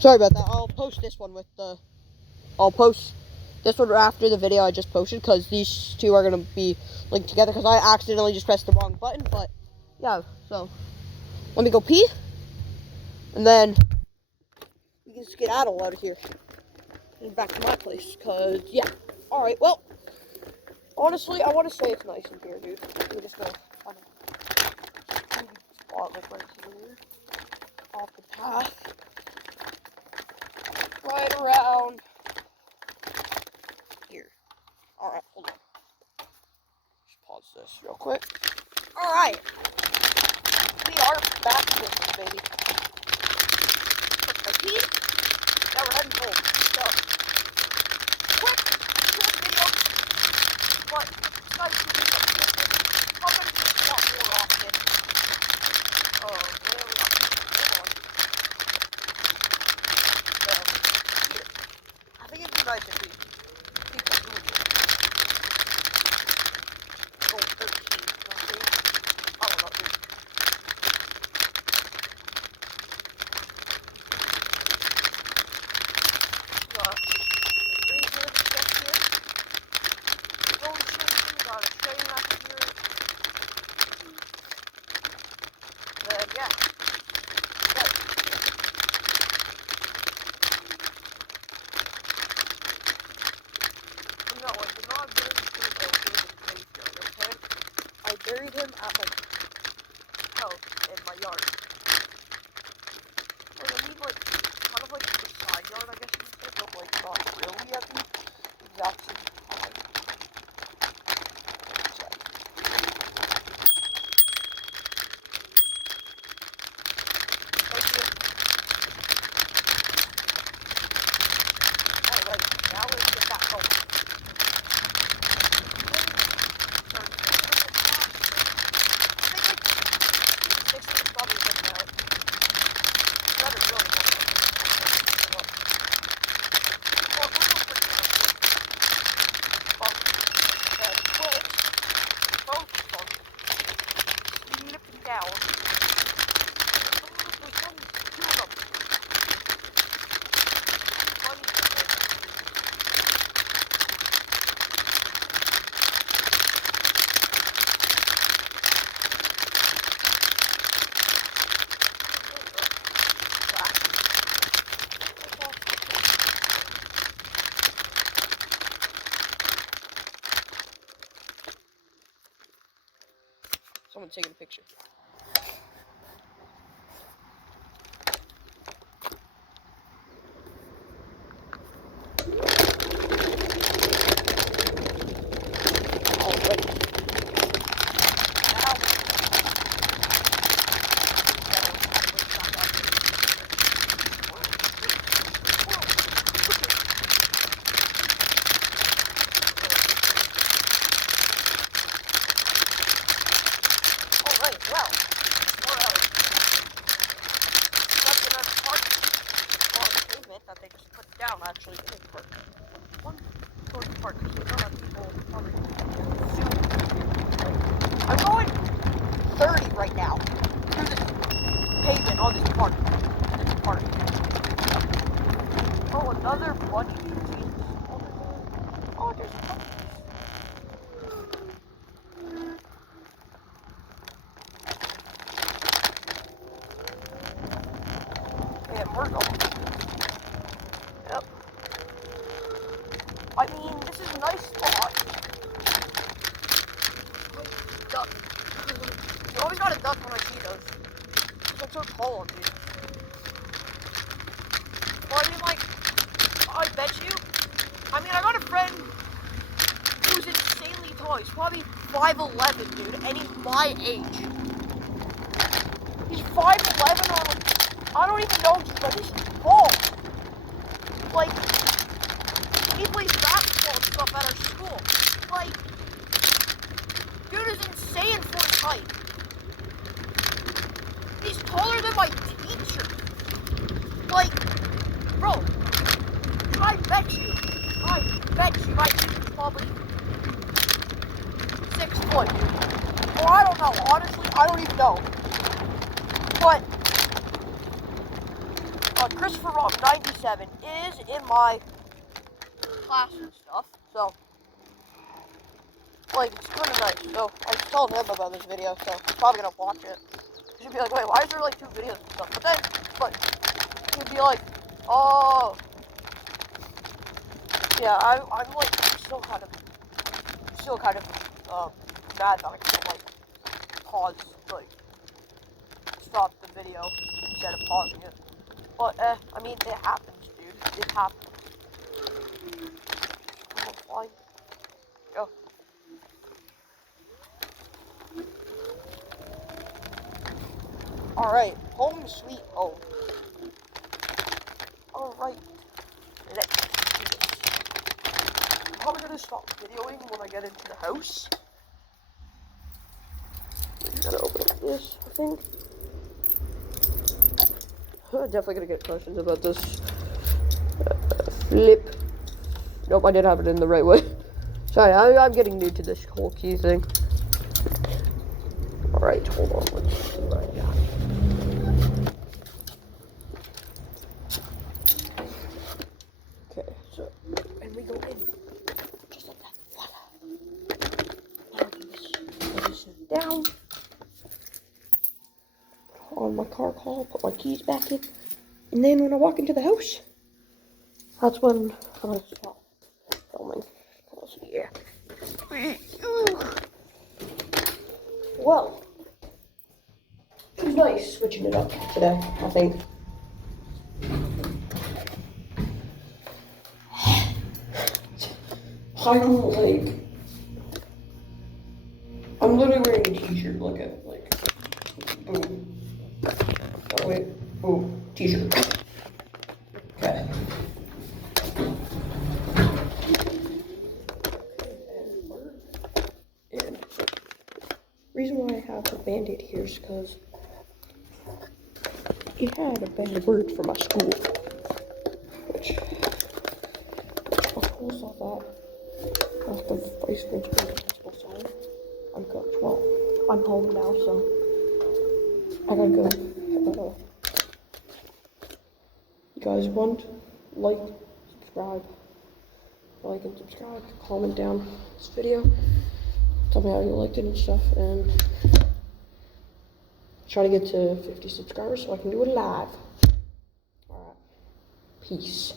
Sorry about that. I'll post this one with the... I'll post this one after the video I just posted, because these two are going to be linked together, because I accidentally just pressed the wrong button, but yeah, so let me go pee, and then we can skedaddle out of here and back to my place, because, yeah. Alright, well, honestly, I want to say it's nice in here, dude. We're just going to find a spot, like, right here, off the path, right around here. Alright, hold on. Just pause this real quick. Alright. We are back to this, baby. Took my pee. Now we're heading home. So, quick video. But, it's nice to do something like this. I'm going to do this a lot more often. Where are we at? Hold on. So, here. I think it'd be nice if we keep it moving. Oh, 13. I don't know, dude. I buried him at my house in my yard. Like, I mean, like, kind of like the side yard, I guess you could say, but like not really at the exact same time. Alright, now let's get back home. Someone's taking a picture. That they just put down actually in the park. One towards the park, because there's not people probably I'm going 30 right now through this pavement on this park. Oh, another bunny. Jesus. Oh, there's bunnies. Yeah, we're going. Yep. I mean, this is a nice spot. Duck. You always gotta duck when I see those. Because I'm so tall, dude. Well, I mean, like, I bet you. I mean, I got a friend who's insanely tall. He's probably 5'11", dude, and he's my age. He's 5'11", or I don't even know, but he's tall. Like, he plays basketball and stuff at our school. Like, dude is insane for his height. He's taller than my teacher. Like, bro, I bet you my teacher's probably 6 foot. Or I don't know, honestly, I don't even know. But Christopher Rob 97 is in my class and stuff, so like it's kind of nice. So I was telling him about this video, so he's probably gonna watch it. He'd be like, wait, why is there like 2 videos and stuff? But he'd be like, oh, yeah, I'm like still kind of mad that I can't like pause, like stop the video instead of pausing it. But I mean, it happens, dude. It happens. Come on, fly. Go. Alright, home sweet home. Alright, let's do this. I'm probably gonna stop videoing when I get into the house. I just gotta open up this, I think. I'm definitely gonna get questions about this flip. Nope, I didn't have it in the right way. Sorry, I'm getting new to this whole key thing. Alright, hold on, let's see what I got. Okay, so, and we go in, just like that, voila. Now put this down, put on my car call, put my keys back in, and then when I walk into the house, that's when I'm gonna stop filming. Yeah. Well, it was nice switching it up today, I think. I'm literally wearing a t-shirt, look at it, like, boom. Oh wait, boom, t-shirt. Okay. And reason why I have the Band-Aid here is because he had a bad word for my school, which of course I thought after the vice principal sign, I'm cooked. Well, I'm home now, so I gotta go. You guys want like and subscribe, comment down this video, tell me how you liked it and stuff, and try to get to 50 subscribers so I can do it live. Alright, peace.